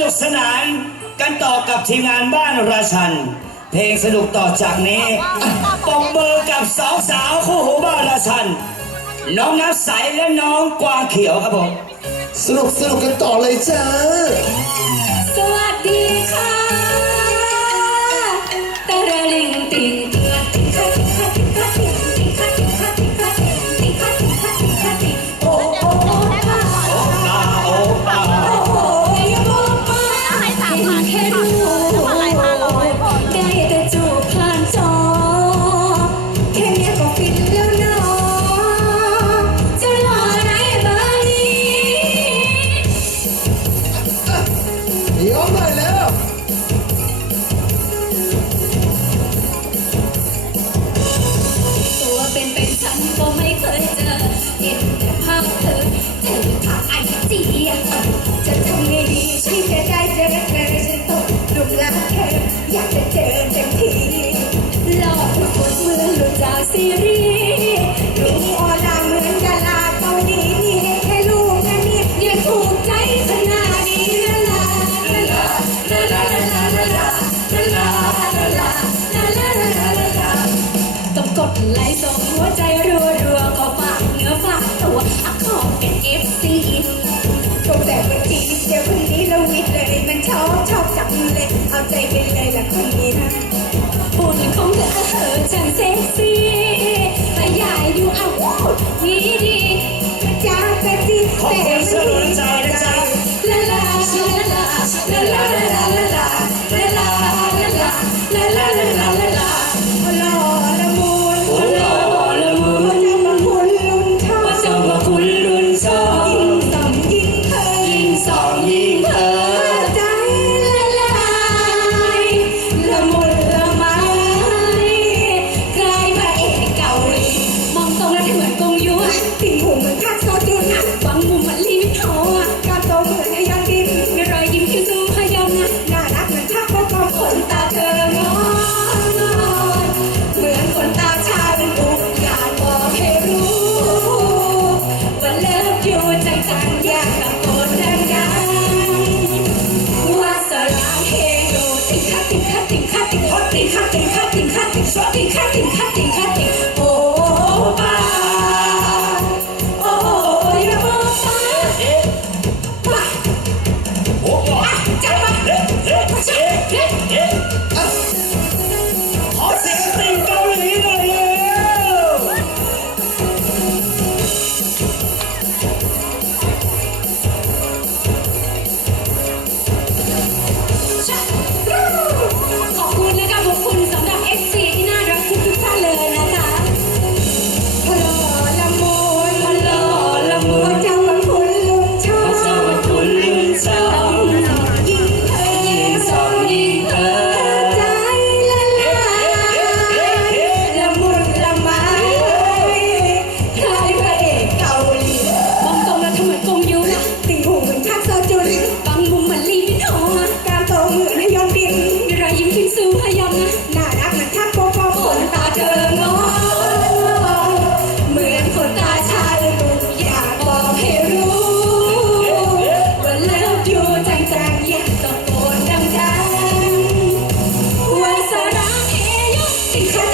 นุกสนานกันต่อกับทีมงานบ้านราชัน เพลงสนุกต่อจากนี้ปองเบอร์กับสาวสาวคู่หูบ้านราชัน น้องน้ำใสและน้องกวางเขียวครับผม สนุกสนุกกันต่อเลยจ้า Hello. la la la la la cutting, cutting, hotting, cutting, cutting, cutting, sorting, cutting, cutting, cutting. Hey.